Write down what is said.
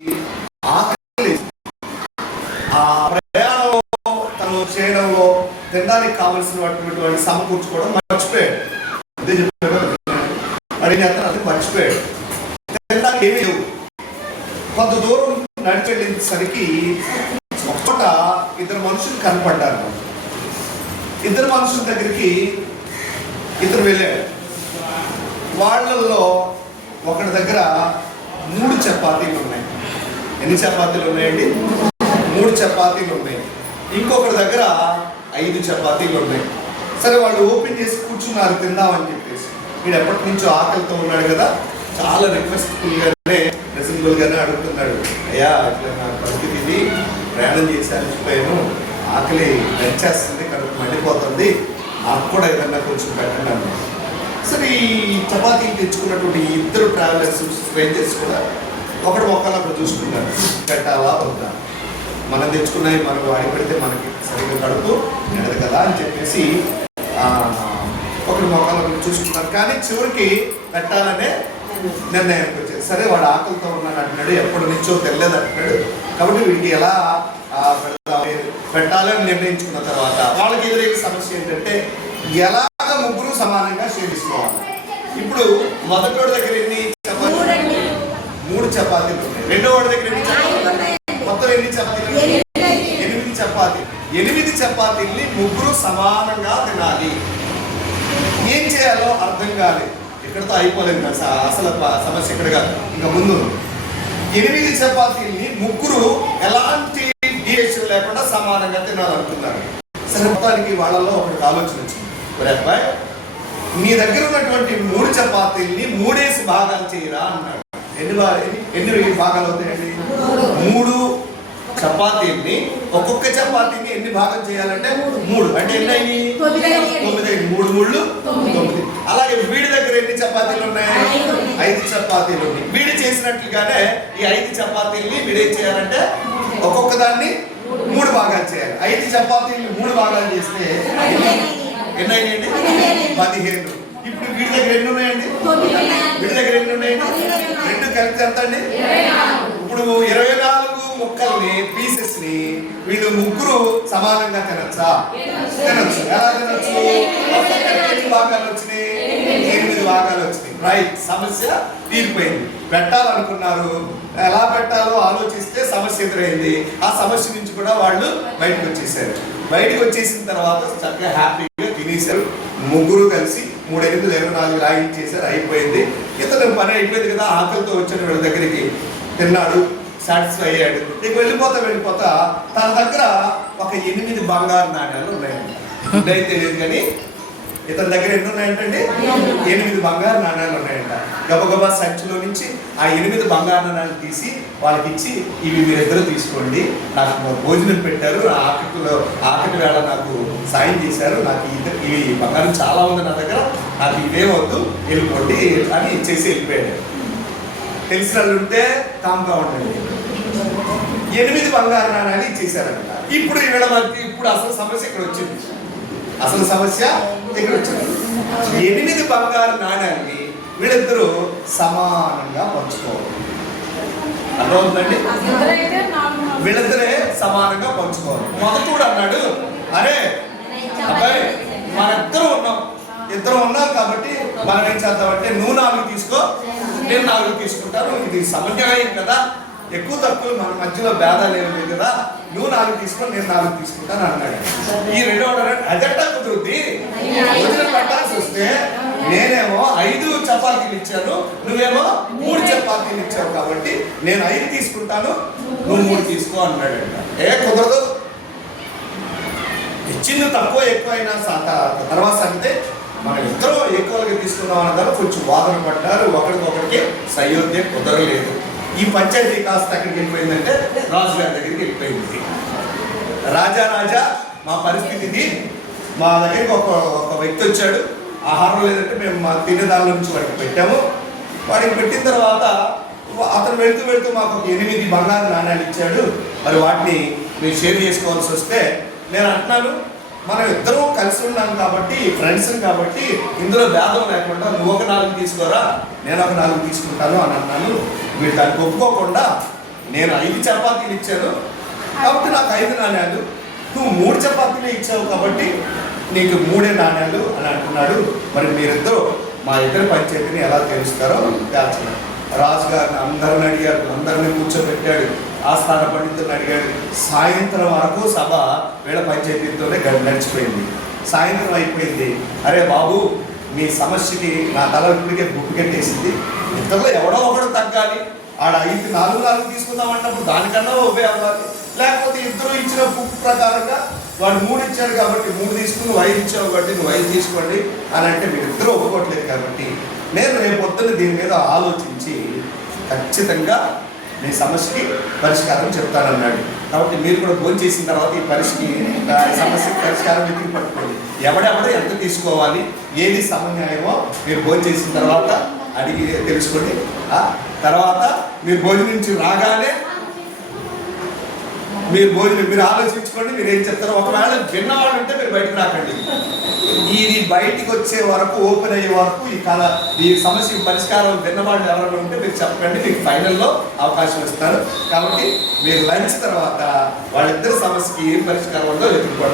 ఆకలి ఆ ప్రయాణంలో తను చేయడంలో తినడానికి కావలసినటువంటి సమకూర్చుకోవడం మర్చిపోయాడు. అదే చెప్పాడు, అడిగిన అది మర్చిపోయాడు. తినడానికి ఏమీ లేవు. కొంత దూరం నడిచి వెళ్ళేసరికి ఒక చోట ఇద్దరు మనుషులు కనపడ్డారు. ఇద్దరు మనుషుల దగ్గరికి ఇద్దరు వెళ్ళాడు. వాళ్ళల్లో ఒకటి దగ్గర 3 చపాతీలు ఉన్నాయి. ఎన్ని చపాతీలు ఉన్నాయండి? 3 చపాతీలు ఉన్నాయి. ఇంకొకటి దగ్గర 5 చపాతీలు ఉన్నాయి. సరే, వాళ్ళు ఓపెన్ చేసి కూర్చున్నారు తిందామని చెప్పేసి. వీడు ఎప్పటి నుంచో ఆకలితో ఉన్నాడు కదా, చాలా రిక్వెస్ట్ఫుల్గానే రెసిబుల్గానే అడుగుతున్నాడు, అయ్యా ఇట్లా నా పరిస్థితి, ప్రయాణం చేసి అలసిపోయాను, ఆకలి నచ్చేస్తుంది, కడుపు మండిపోతుంది, నాకు కూడా ఏదన్నా కొంచెం పెట్టండి అన్నాడు. సరే, ఈ చపాతీలు తెచ్చుకున్నటువంటి ఇద్దరు ట్రావెలర్స్ స్ట్రేంజర్స్ కూడా ఒకటి మొక్కలు అక్కడ చూసుకున్నారు, పెట్టాలా వద్దా, మనం తెచ్చుకున్నాయి మనం వాడి పెడితే మనకి సరిగ్గా కడుపు నిండదు కదా అని చెప్పేసి ఒకటి మొక్కలు అక్కడ చూసుకున్నారు. కానీ చివరికి పెట్టాలనే నిర్ణయానికి వచ్చేది. సరే, వాడు ఆకలితో ఉన్నాడు అంటున్నాడు, ఎప్పటి నుంచో తెలియదు అంటున్నాడు. కాబట్టి వీడికి ఎలా పెట్టాలని నిర్ణయించుకున్న తర్వాత వాళ్ళకి ఎదురయ్యే సమస్య ఏంటంటే, ఎలాగ ముగ్గురు సమానంగా షేర్ చేసుకోవాలి. ఇప్పుడు మొదటివాడి దగ్గర ఎన్ని చపాతీలు? 3 చపాతీలు ఉన్నాయి. రెండో వాడి దగ్గర ఎన్ని చపాతీలు? మొత్తం ఎన్ని చపాతీలు? 8 చపాతీలు. 8 చపాతీల్ని ముగ్గురు సమానంగా తినాలి. ఏం చేయాలో అర్థం కాలేదు. ఇక్కడతో అయిపోలేదు కదా అసలు సమస్య, ఇక్కడ కాదు, ఇంకా ముందు 8 చపాతీల్ని ముగ్గురు ఎలాంటి డీవియేషన్ లేకుండా సమానంగా తినాలనుకున్నారు. సరే, మొత్తానికి వాళ్ళలో ఒకటి ఆలోచన వచ్చింది, అబ్బాయి నీ దగ్గర ఉన్నటువంటి 3 చపాతీల్ని 3 భాగాలు చేయరా అన్నాడు. ఎన్ని భాగాలు అవుతాయండి? 3 చపాతీల్ని ఒక్కొక్క చపాతీని ఎన్ని భాగం చేయాలంటే 3 అంటే ఎన్ని అయినాయి? 9. 3 3 9. అలాగే వీడి దగ్గర ఎన్ని చపాతీలు ఉన్నాయి? 5 చపాతీలు ఉన్నాయి. వీడి చేసినట్లుగానే ఈ 5 చపాతీల్ని వీడేం చేయాలంటే ఒక్కొక్క దాన్ని 3 భాగాలు చేయాలి. 5 చపాతీల్ని 3 భాగాలు చేస్తే ఎన్ని అయినాయండి? 15. ఇప్పుడు వీడి దగ్గర ఎన్ని ఉన్నాయండి? వీడి దగ్గర ఎన్ని ఉన్నాయండి? 2 కలిపి ఎంత అండి? ఇప్పుడు 24 ముక్కల్ని పీసెస్ ని వీళ్ళు ముగ్గురు సమానంగా తినచ్చా? తినచ్చు. ఎలా తినచ్చు? ఎన్ని భాగాలు వచ్చినాయి? 8 భాగాలు వచ్చినాయి. రైట్, సమస్య తీరిపోయింది. పెట్టాలనుకున్నారు, ఎలా పెట్టాలో ఆలోచిస్తే సమస్య ఎదురైంది. ఆ సమస్య నుంచి కూడా వాళ్ళు బయటకు వచ్చేసారు. బయటకు వచ్చేసిన తర్వాత చక్కగా హ్యాపీగా తినేశారు. ముగ్గురు కలిసి 3 8 24 రాయించేసారు, అయిపోయింది. ఇతను పని అయిపోయింది కదా, ఆకలితో వచ్చాడు వీళ్ళ దగ్గరికి, తిన్నాడు, సాటిస్ఫై అయ్యాడు. నీకు వెళ్ళిపోతా తన దగ్గర ఒక 8 బంగారు నాణ్యాలు ఉన్నాయండి. ఇదైతే తెలియదు కానీ ఇతని దగ్గర ఎన్ని ఉన్నాయంటండి? 8 బంగారు నాణ్యాలు ఉన్నాయంట. గబగబా సంచిలో నుంచి ఆ 8 బంగారు నాణ్యాలు తీసి వాళ్ళకి ఇచ్చి, ఇవి మీరిద్దరూ తీసుకోండి, నాకు భోజనం పెట్టారు, ఆకటి వేళ నాకు సాయం చేశారు, నాకు ఇవి బంగారం చాలా ఉంది నా దగ్గర, నాకు ఇవే వద్దు, వెళ్ళిపోండి అని ఇచ్చేసి వెళ్ళిపోయాడు. తెలిసిన వాళ్ళు ఉంటే కామ్గా ఉండండి. 8 బంగారు నాణ్యాలు ఇచ్చేసారంట. ఇప్పుడు అసలు సమస్య ఇక్కడ వచ్చింది. అసలు సమస్య ఇక్కడ వచ్చింది. 8 బంగారు నాణ్యాన్ని వీళ్ళిద్దరూ సమానంగా పంచుకోవాలి. అర్థమవుతుందండి? వీళ్ళిద్దరే సమానంగా పంచుకోవాలి. మొదటి అన్నాడు, అరే అబ్బాయి ఇద్దరు ఉన్నాం కాబట్టి మనం ఏం చేద్దామంటే, నువ్వు 4 తీసుకో, నేను 4 తీసుకుంటాను, ఇది సమన్వయం కదా, ఎక్కువ తక్కువ మన మధ్యలో భేదాలు ఏమి లేదు కదా, నువ్వు 4 తీసుకొని నేను 4 తీసుకుంటాను అన్నాడు. ఈ రెండో అజెండా కుదురుద్ది. భోజనం పెట్టాల్సి వస్తే నేనేమో 5 చపాతీలు ఇచ్చాను, నువ్వేమో 3 చపాతీలు ఇచ్చావు, కాబట్టి నేను 5 తీసుకుంటాను, నువ్వు 3 తీసుకో అన్నాడు. కుదరదు, ఇచ్చింది తక్కువ ఎక్కువ అయినా తర్వాత అంటే మనం ఇద్దరు ఎక్కువగా తీసుకున్నాం అన్నదాన్ని కొంచెం వాదన పడ్డారు. ఒకరికొకరికి సయోధ్య కుదరలేదు. ఈ పంచాయతీ కాస్త ఎక్కడికి వెళ్ళిపోయిందంటే రాజుగారి దగ్గరికి వెళ్ళిపోయింది. రాజా మా పరిస్థితి ఇది, మా దగ్గరికి ఒక వ్యక్తి వచ్చాడు, ఆహారం లేదంటే మేము మా తినేదాళ్ళ నుంచి వాడికి పెట్టాము. వాడికి పెట్టిన తర్వాత అతను వెళుతూ మాకు 8 బంగారు నాణ్యాలు ఇచ్చాడు, మరి వాటిని మేము షేర్ చేసుకోవాల్సి వస్తే నేను అంటున్నాను, మనం ఇద్దరం కలిసి ఉన్నాం కాబట్టి, ఫ్రెండ్స్ కాబట్టి ఇందులో భేదం లేకుండా నువ్వు ఒక 4 తీసుకోరా, నేను ఒక 4 తీసుకుంటాను అని అన్నాను. వీళ్ళు దానికి ఒప్పుకోకుండా నేను 5 చపాతీలు ఇచ్చాను కాబట్టి నాకు 5 నాణ్యాలు, నువ్వు 3 చపాతీలే ఇచ్చావు కాబట్టి నీకు 3 నాణ్యాలు అని అంటున్నాడు. మరి మీరిద్దరూ మా ఇద్దరు పంచాయతీని ఎలా తెలుస్తారో తేల్చండి. రాజుగారిని అందరిని అడిగాడు, అందరిని కూర్చోబెట్టాడు, ఆస్థాన పండితులను అడిగాడు. సాయంత్రం వరకు సభ వీళ్ళ పంచాయతీతోనే నడిచిపోయింది. సాయంత్రం అయిపోయింది. అరే బాబు, మీ సమస్యకి నా తల ఇప్పటికే బుట్టు కట్టేసింది, ఇద్దరులో ఎవడో ఒకడు తగ్గాలి. ఆడ 5 4 తీసుకుందామంటప్పుడు దానికన్నా ఒబే అవ్వాలి, లేకపోతే ఇద్దరు ఇచ్చిన బుక్ ప్రకారంగా వాడు 3 ఇచ్చాడు కాబట్టి 3 తీసుకుని నువ్వు 5 ఇచ్చావు కాబట్టి నువ్వు 5 తీసుకోండి అని అంటే మీరు ఇద్దరు ఒప్పుకోవట్లేదు. కాబట్టి నేను రేపు పొద్దున్న దీని మీద ఆలోచించి ఖచ్చితంగా మీ సమస్యకి పరిష్కారం చెప్తానన్నాడు. కాబట్టి మీరు కూడా భోజనం చేసిన తర్వాత ఈ సమస్యకి పరిష్కారం వెతికి పట్టుకోండి. ఎవడెవడో ఎంత తీసుకోవాలి, ఏది సమన్యాయమో మీరు భోజనం చేసిన తర్వాత అడిగి తెలుసుకోండి. తర్వాత మీరు భోజనం నుంచి రాగానే మీరు ఆలోచించుకోండి, మీరు ఏం చెప్తారో. ఒకవేళ విన్నవాళ్ళు ఉంటే మీరు బయటకు రాకండి. ఇది బయటికి వచ్చే వరకు, ఓపెన్ అయ్యే వరకు ఈ సమస్య పరిష్కారం విన్నవాళ్ళు ఎవరైనా ఉంటే మీరు చెప్పండి, మీకు ఫైనల్లో అవకాశం ఇస్తారు. కాబట్టి మీరు లంచ్ తర్వాత వాళ్ళిద్దరి సమస్యకి ఏం పరిష్కారం ఉందో వెతుక్కోండి.